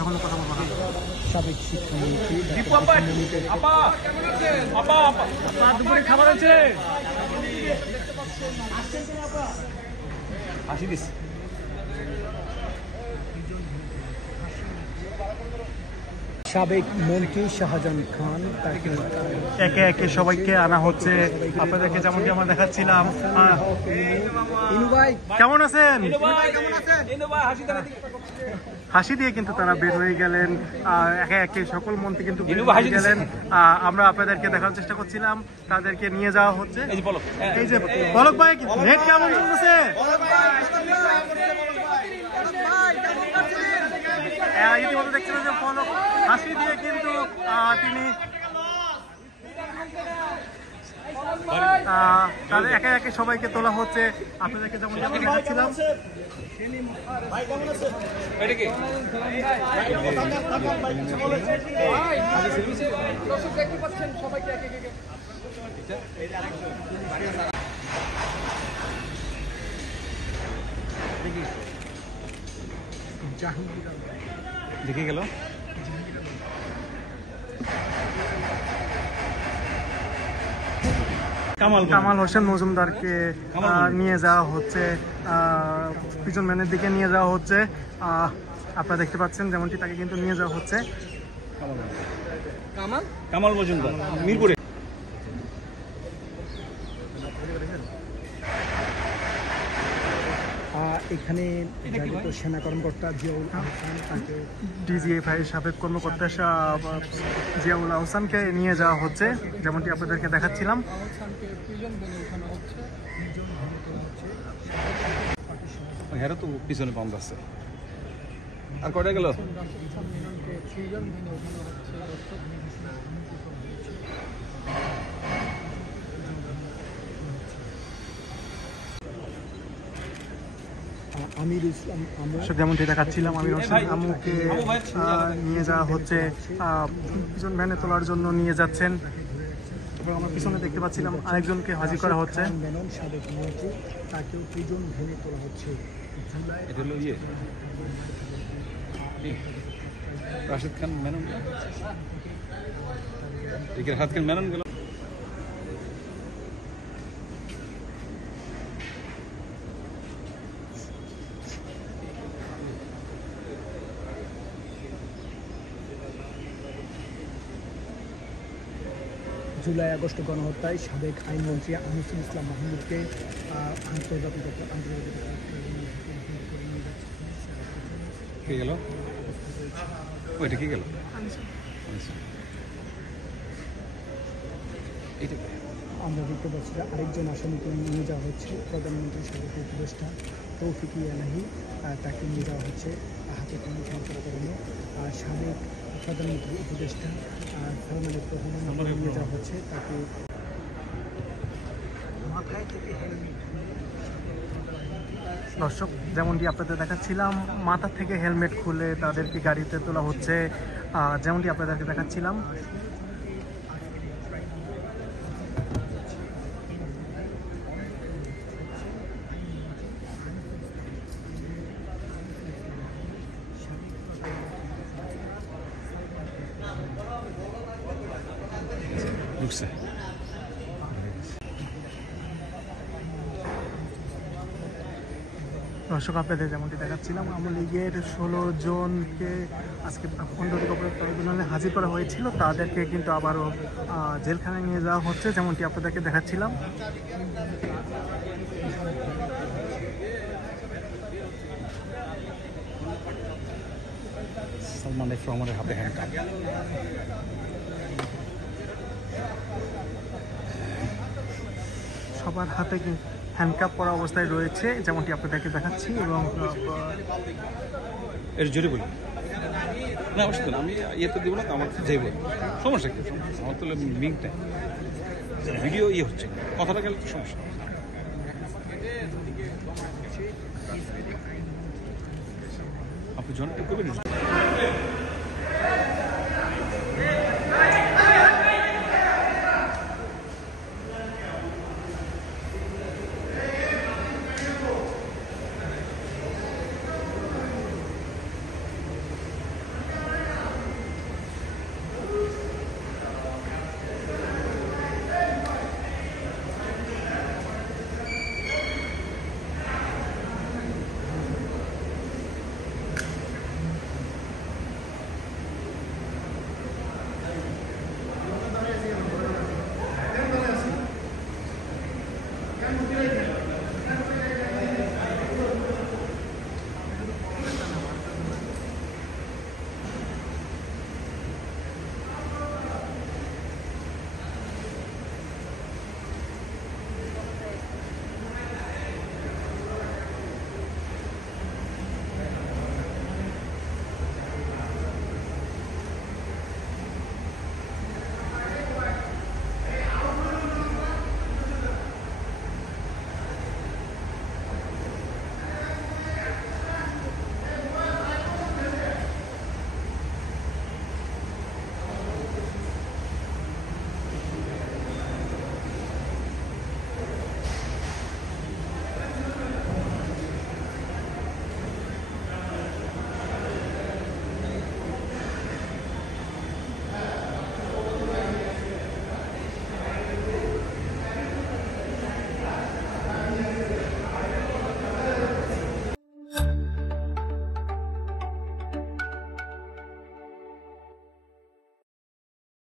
এখনো কথা বলবো না। সাবেক শিক্ষামন্ত্রী দুপুরে খাবার আছে হাসি দিস। সাবেক মন্ত্রী শাহজাহান খান তাকে একে একে সবাইকে আনা হচ্ছে। আপনাদেরকে যেমনটি আমরা দেখাচ্ছিলাম। কেমন আছেন? হাসি দিয়ে কিন্তু তারা বের হয়ে গেলেন। একে একে সকল মন্ত্রী কিন্তু বের হয়ে গেলেন। আমরা আপনাদেরকে দেখার চেষ্টা করছিলাম, তাদেরকে নিয়ে যাওয়া হচ্ছে। এই যে পলক ভাই, নেট কেমন চলতেছে? ইতিমধ্যে দেখছিলেন যে পলক হাসি দিয়ে কিন্তু তিনি তাদের একে একে সবাইকে তোলা হচ্ছে। আপনাদেরকে যেমন দেখাচ্ছিলাম। দেখে গেল কামাল হোসেন মজুমদারকে নিয়ে যাওয়া হচ্ছে, পিছন ম্যানের দিকে নিয়ে যাওয়া হচ্ছে। আপনারা দেখতে পাচ্ছেন যেমনটি তাকে কিন্তু নিয়ে যাওয়া হচ্ছে। কামাল মজুমদার মিরপুরে। এখানে সেনা কর্মকর্তা জিয়াউল আহসান তাকে ডিজিএফআই সাবেক কর্মকর্তা জিয়াউল আহসানকে নিয়ে যাওয়া হচ্ছে, যেমনটি আপনাদেরকে দেখাচ্ছিলাম। হ্যাঁ তো পিছনে বন্ধ আছে। আর কয়টা গেল? যেমনটি দেখাচ্ছিলাম, আমির হোসেন আমুকে নিয়ে যাওয়া হচ্ছে, পিছন ভ্যানে তোলার জন্য নিয়ে যাচ্ছেন। এবং আমরা পিছনে দেখতে পাচ্ছিলাম আরেকজনকে হাজির করা হচ্ছে। সাবেক মন্ত্রী তাকেও প্রিজন ভ্যানে তোলা হচ্ছে। রাশিদ খান মেনন, রাশিদ খান মেনন গেল। জুলাই আগস্ট গণহত্যায় সাবেক আইনমন্ত্রী আনিসুল ইসলাম মাহমুদকে আন্তর্জাতিক কে গেল? ওইটা কি গেল? আমরা দেখতে পাচ্ছি যে আরেকজন আসামিকে নিয়ে যাওয়া হচ্ছে। প্রধানমন্ত্রীর সাবেক উপদেষ্টা তৌফিক ইয়ালাহি তাকে নিয়ে যাওয়া হচ্ছে হাতে কলমে খেলা করানো। সাবেক প্রধানমন্ত্রী উপদেষ্টা ফরমানের প্রধানমন্ত্রী নিয়ে যাওয়া হচ্ছে, তাকে দর্শক যেমনটি আপনাদের দেখাচ্ছিলাম, মাথা থেকে হেলমেট খুলে তাদেরকে গাড়িতে তোলা হচ্ছে, যেমনটি আপনাদেরকে দেখাচ্ছিলাম। ঢুকছে। দর্শক আপনাদের যেমনটি দেখাচ্ছিলাম, আওয়ামী লীগের 16 জনকে আজকে ট্রাইব্যুনালে হাজির করা হয়েছিল, তাদেরকে কিন্তু আবারও জেলখানায় নিয়ে যাওয়া হচ্ছে, যেমনটি আপনাদেরকে দেখাচ্ছিলাম। সালমান এফ রহমানের হাতে হ্যান্ডকাপ। সবার হাতে হ্যান্ডকাপ পরা অবস্থায় রয়েছে, যেমনটি আপনাদেরকে দেখাচ্ছি। এবং এর জোরে বলি না, অবশ্যই না, আমি ইয়েতে দেবো না তো, আমার যাইব সমস্যা কি? আমার তো মিংটা ভিডিও ইয়ে হচ্ছে, কথাটা গেলে তো সমস্যা। আপনি জনটা করবেন।